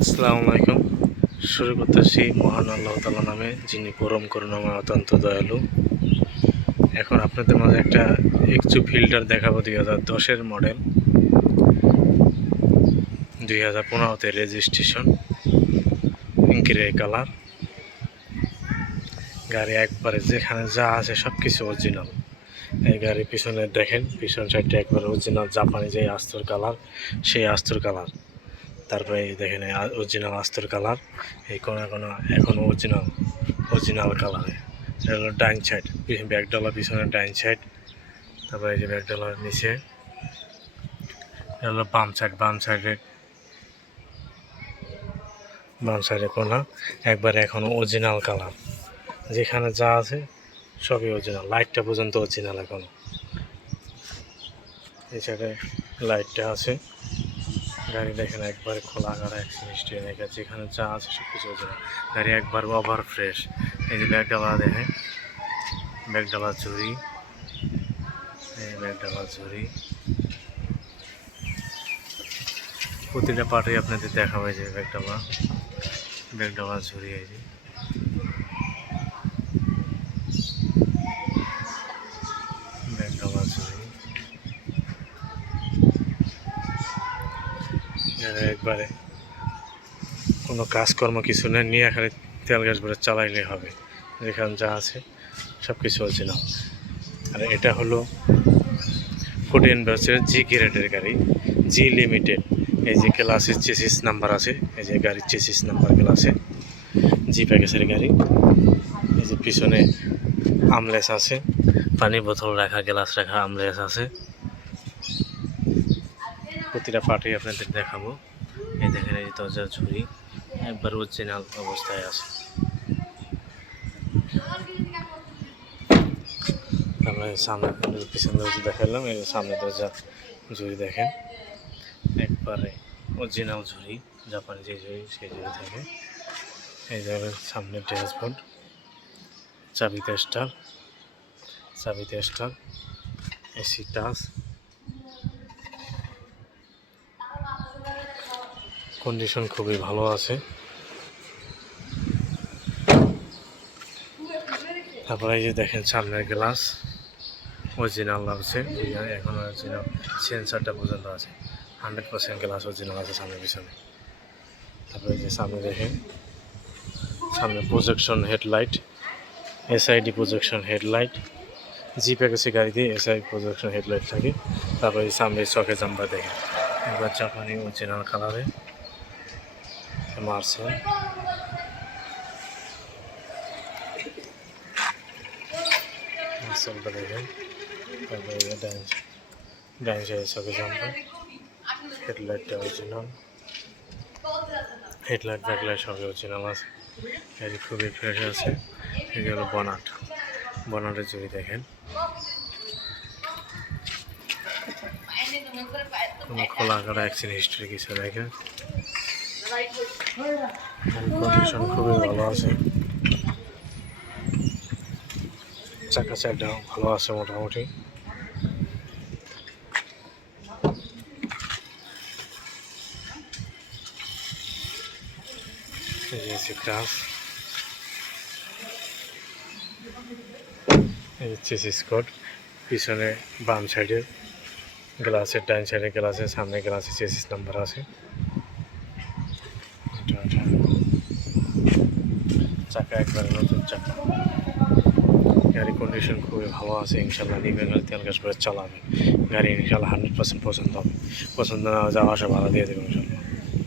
আসসালামু আলাইকুম। শুরু করতেছি মহান আল্লাহ তাআলা নামে, যিনি পরম করুণাময় অত্যন্ত দয়ালু। এখন আপনাদের মাঝে একটা এক্সু ফিল্টার দেখাবো 2010-এর মডেল, 2015-তে রেজিস্ট্রেশন, গ্রে কালার গাড়ি। একবারে যেখানে যা আছে সব কিছু অরিজিনাল। এই গাড়ির পিছনে দেখেন, পিছন সাইডটা একবারে অরিজিনাল জাপানি যে আস্তর কালার, সেই আস্তর কালার। তারপরে এই দেখেন অরিজিনাল আস্তর কালার, এই কোনা কোনা এখন অরিজিনাল কালারে। এটা হলো ডাইন সাইড, ব্যাকডালা পিছনে ডাইন সাইড। তারপরে এই যে ব্যাকডালার নিচে এটা হলো বাম সাইডে কোনা, একবারে এখন অরিজিনাল কালার। যেখানে যা আছে সবই অরিজিনাল, লাইটটা পর্যন্ত অরিজিনাল এখনো। এই সাইডে লাইটটা আছে। গাড়ি দেখেন একবার খোলা গাড়া অ্যাক্সিডেন্ট হয়ে গেছে, যেখানে যা আছে সব কিছু অরিজিনাল। গাড়ি একবার ওভার ফ্রেশ। এই যে ব্যাগডালা দেখেন, ব্যাগডালা ঝুড়ি, এই ব্যাগডালা ঝুড়ি, প্রতিটা পার্টে আপনাদের দেখা হয়ে যায়। ব্যাগডালা ঝুড়ি, এই যে ব্যাগডালা ঝুড়ি। একবারে কোনো কাজকর্ম কিছু নেই, নিয়ে খালি তেল গ্যাস ভরে চালাইলে হবে। যেখানে যা আছে সব কিছু অরিজিনাল। আর এটা হলো 14 বছরের জি গ্রেডের গাড়ি, জি লিমিটেড। এই যে ক্লাসের চেসিস নাম্বার আছে, এই যে গাড়ির চেসিস নাম্বার ক্লাসে জি প্যাকেজের গাড়ি। এই যে পিছনে আমলেস আছে, পানি বোতল রাখা, গ্লাস রাখা আমলেস আছে। প্রতিটা পার্টি আপনাদের দেখাবো। এই দেখেন, এই দরজার ঝুড়ি একবার অরিজিনাল অবস্থায় আছে। আমরা সামনে পিছনে দরজা দেখালাম, এই সামনে দরজা ঝুড়ি দেখেন, একবারে অরিজিনাল ঝুড়ি, জাপানি যে ঝুড়ি সেই ঝুড়ি থাকে। এই জায়গায় সামনে ড্যাশবোর্ড, চাবিতে স্টার, এসি টাচ, কন্ডিশন খুবই ভালো আছে। তারপরে এই যে দেখেন সামনের গ্লাস অরিজিনাল আছে, এখন অরিজিনাল সেন্সারটা পর্যন্ত আছে, 100% গ্লাস অরিজিনাল আছে সামনে পিছনে। তারপরে যে সামনে দেখেন, সামনে projection headlight, side projection headlight. G প্যাকেজে গাড়িতে এসআই প্রজেকশন হেডলাইট থাকে। তারপরে সামনে চকে জাম্পার দেখেন, একবার জাপানি অরিজিনাল কালারে মার্সেল। মার্সেলটা দেখেন। তারপরে ডাইন সাইডে চকে জাম্পার, হেডলাইটটা অরিজিনাল, হেডলাইট ব্যাকলাইট সবই অরিজিনাল আছে। গাড়ি খুবই ফ্রেশ আছে। এই হলো বনাটের জুড়ি দেখেন, কোনো খোলা কাটা অ্যাক্সিডেন্ট হিস্ট্রি কিছু দেখেন। কন্ডিশন খুবই ভালো আছে, চাকা সাইডটাও ভালো আছে মোটামুটি। গ্রাফ, এই চেসিস কোড, পিছনে বাম সাইডে গ্লাসের, ডাইন সাইডে গ্লাসের, সামনে গ্লাসে চেসিস নাম্বার আছে। চাকা একবারে নতুন চাকা। গাড়ির কন্ডিশন খুবই ভালো আছে, ইনশাল্লাহ নিবেন, তেল গ্যাস করে চালাবেন। গাড়ি ইনশাল্লাহ 100% পছন্দ হবে। পছন্দ না যাওয়া আসা ভাড়া দিয়ে দেবেন ইনশাল্লাহ।